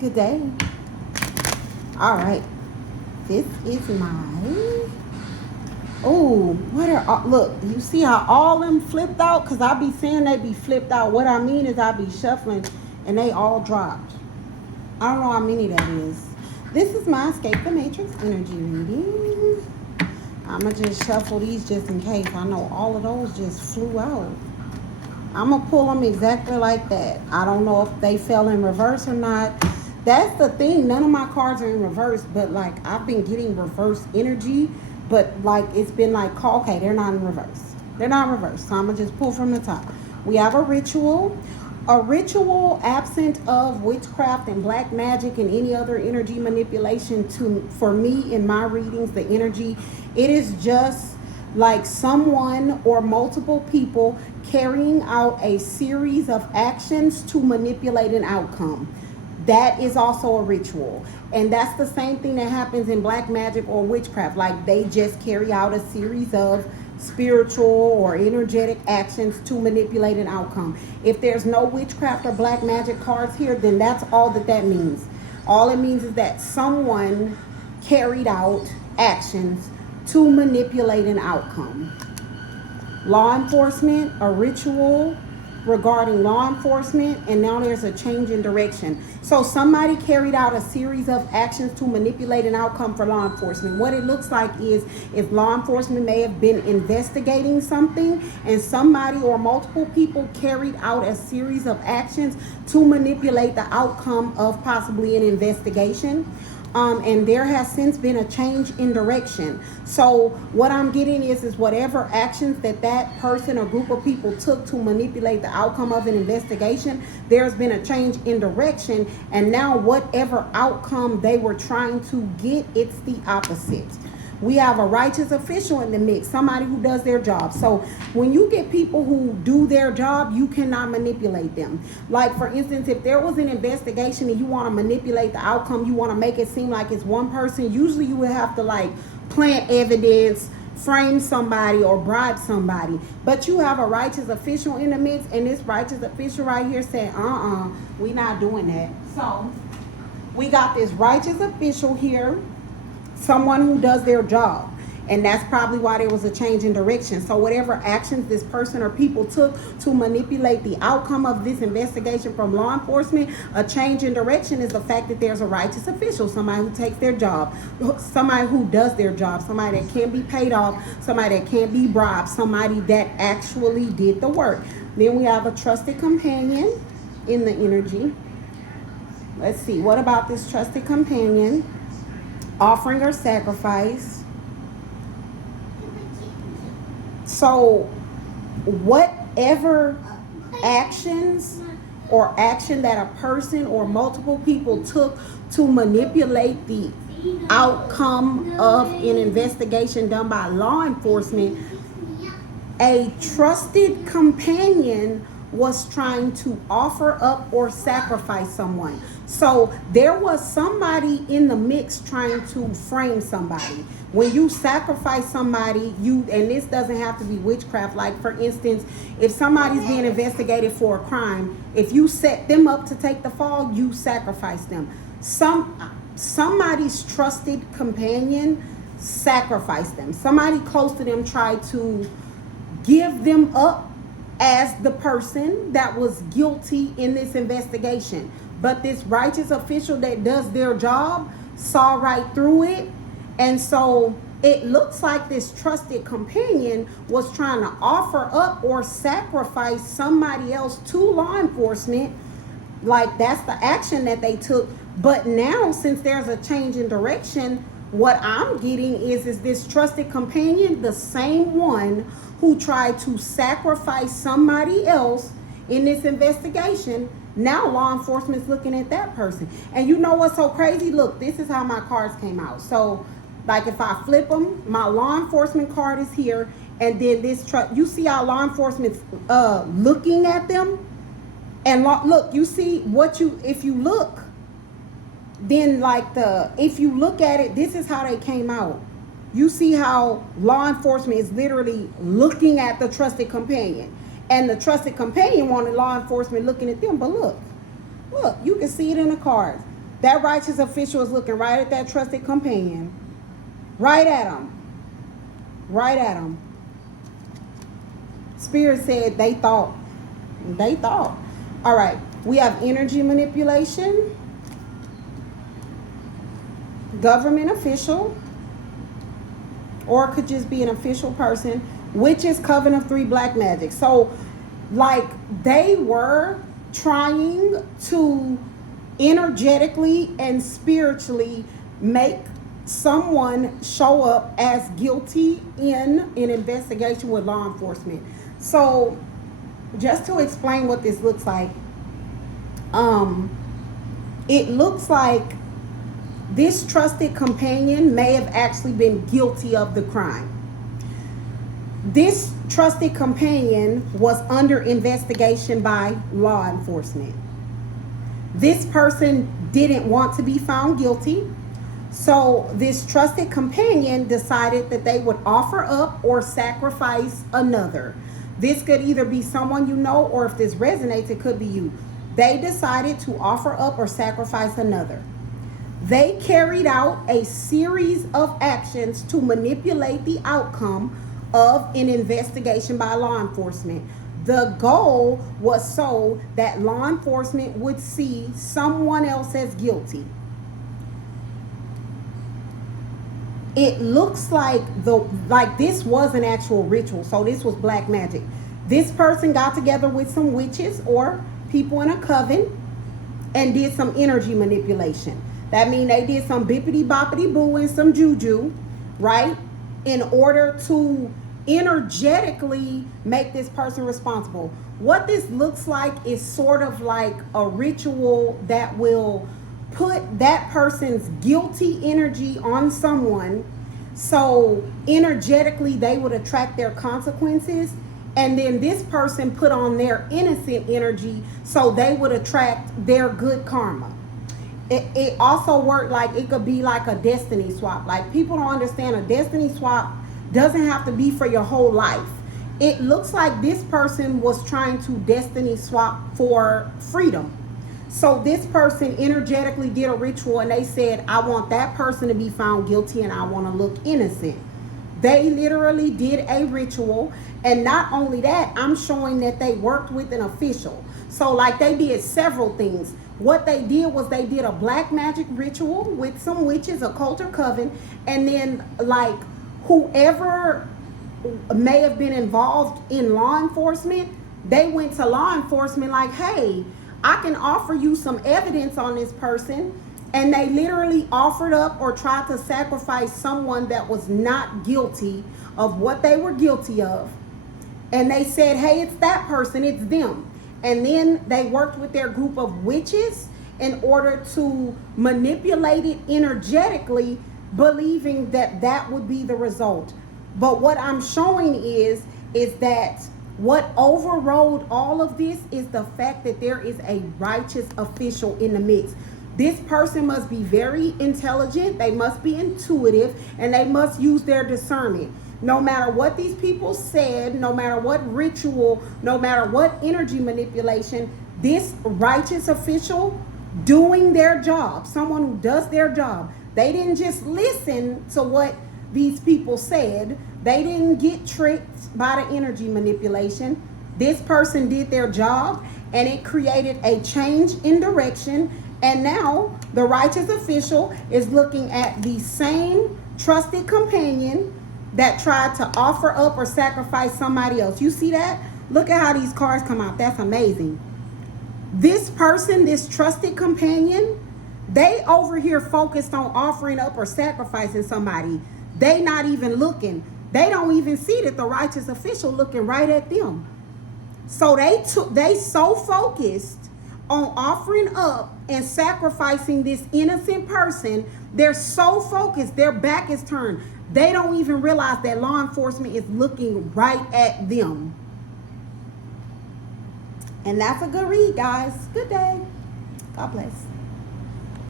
Good day. All right. This is my. Oh, what are look? You see how all them flipped out? Cause I be saying they be flipped out. What I mean is I be shuffling, and they all dropped. I don't know how many that is. This is my Escape the Matrix energy reading. I'ma just shuffle these just in case. I know all of those just flew out. I'm gonna pull them exactly like that. I don't know if they fell in reverse or not. That's the thing. None of my cards are in reverse, but like I've been getting reverse energy, but like it's been like, okay, they're not in reverse. They're not in reverse. So I'm gonna just pull from the top. We have a ritual. A ritual absent of witchcraft and black magic and any other energy manipulation for me in my readings, the energy, it is just like someone or multiple people carrying out a series of actions to manipulate an outcome. That is also a ritual. And that's the same thing that happens in black magic or witchcraft. Like they just carry out a series of spiritual or energetic actions to manipulate an outcome. If there's no witchcraft or black magic cards here, then that's all that means. All it means is that someone carried out actions to manipulate an outcome. Law enforcement, a ritual regarding law enforcement, and now there's a change in direction. So somebody carried out a series of actions to manipulate an outcome for law enforcement. What it looks like is if law enforcement may have been investigating something and somebody or multiple people carried out a series of actions to manipulate the outcome of possibly an investigation. And there has since been a change in direction. So what I'm getting is whatever actions that person or group of people took to manipulate the outcome of an investigation, there's been a change in direction, and now whatever outcome they were trying to get, it's the opposite. We have a righteous official in the mix, somebody who does their job. So when you get people who do their job, you cannot manipulate them. Like, for instance, if there was an investigation and you want to manipulate the outcome, you want to make it seem like it's one person, usually you would have to like plant evidence, frame somebody, or bribe somebody. But you have a righteous official in the mix, and this righteous official right here said, we're not doing that. So we got this righteous official here, someone who does their job, and that's probably why there was a change in direction. So whatever actions this person or people took to manipulate the outcome of this investigation from law enforcement, a change in direction is the fact that there's a righteous official, somebody who takes their job, somebody who does their job, somebody that can't be paid off, somebody that can't be bribed, somebody that actually did the work. Then we have a trusted companion in the energy. Let's see, what about this trusted companion? Offering or sacrifice. So whatever actions or action that a person or multiple people took to manipulate the outcome of an investigation done by law enforcement, a trusted companion was trying to offer up or sacrifice someone. So there was somebody in the mix trying to frame somebody. When you sacrifice somebody, and this doesn't have to be witchcraft. Like, for instance, if somebody's being investigated for a crime, if you set them up to take the fall, you sacrifice them. Somebody's trusted companion sacrificed them. Somebody close to them tried to give them up as the person that was guilty in this investigation. But this righteous official that does their job saw right through it. And so it looks like this trusted companion was trying to offer up or sacrifice somebody else to law enforcement. Like, that's the action that they took. But now, since there's a change in direction, what I'm getting is this trusted companion, the same one who tried to sacrifice somebody else in this investigation. Now law enforcement's looking at that person. And you know what's so crazy? Look, this is how my cards came out. So, like, if I flip them, my law enforcement card is here, and then this you see how law enforcement's looking at them? And look, you see if you look, then if you look at it, this is how they came out. You see how law enforcement is literally looking at the trusted companion. And the trusted companion wanted law enforcement looking at them. But look, you can see it in the cards. That righteous official is looking right at that trusted companion. Right at him. Right at him. Spirit said they thought. They thought. All right. We have energy manipulation. Government official. Or it could just be an official person. Witches, coven of 3, black magic. So, like, they were trying to energetically and spiritually make someone show up as guilty in an investigation with law enforcement. So, just to explain what this looks like, it looks like this trusted companion may have actually been guilty of the crime. This trusted companion was under investigation by law enforcement. This person didn't want to be found guilty, so this trusted companion decided that they would offer up or sacrifice another. This could either be someone you know, or if this resonates, it could be you. They decided to offer up or sacrifice another. They carried out a series of actions to manipulate the outcome of an investigation by law enforcement. The goal was so that law enforcement would see someone else as guilty. It looks like this was an actual ritual. So this was black magic. This person got together with some witches or people in a coven and did some energy manipulation. That means they did some bippity boppity boo and some juju, right? In order to energetically make this person responsible. What this looks like is sort of like a ritual that will put that person's guilty energy on someone, so energetically they would attract their consequences, and then this person put on their innocent energy so they would attract their good karma. It also worked like it could be like a destiny swap. Like, people don't understand, a destiny swap doesn't have to be for your whole life. It looks like this person was trying to destiny swap for freedom. So this person energetically did a ritual and they said, I want that person to be found guilty and I want to look innocent. They literally did a ritual, and not only that, I'm showing that they worked with an official. So like, they did several things. What they did was they did a black magic ritual with some witches, occult or coven, and then like whoever may have been involved in law enforcement, they went to law enforcement like, hey, I can offer you some evidence on this person. And they literally offered up or tried to sacrifice someone that was not guilty of what they were guilty of. And they said, hey, it's that person, it's them. And then they worked with their group of witches in order to manipulate it energetically, believing that that would be the result. But what I'm showing is that what overrode all of this is the fact that there is a righteous official in the mix. This person must be very intelligent, they must be intuitive, and they must use their discernment. No matter what these people said, no matter what ritual, no matter what energy manipulation, this righteous official doing their job, someone who does their job, they didn't just listen to what these people said. They didn't get tricked by the energy manipulation. This person did their job, and it created a change in direction. And now the righteous official is looking at the same trusted companion that tried to offer up or sacrifice somebody else. You see that? Look at how these cards come out. That's amazing. This person, this trusted companion, they over here focused on offering up or sacrificing somebody. They not even looking. They don't even see that the righteous official looking right at them. So they so focused on offering up and sacrificing this innocent person. They're so focused, their back is turned. They don't even realize that law enforcement is looking right at them. And that's a good read, guys. Good day. God bless.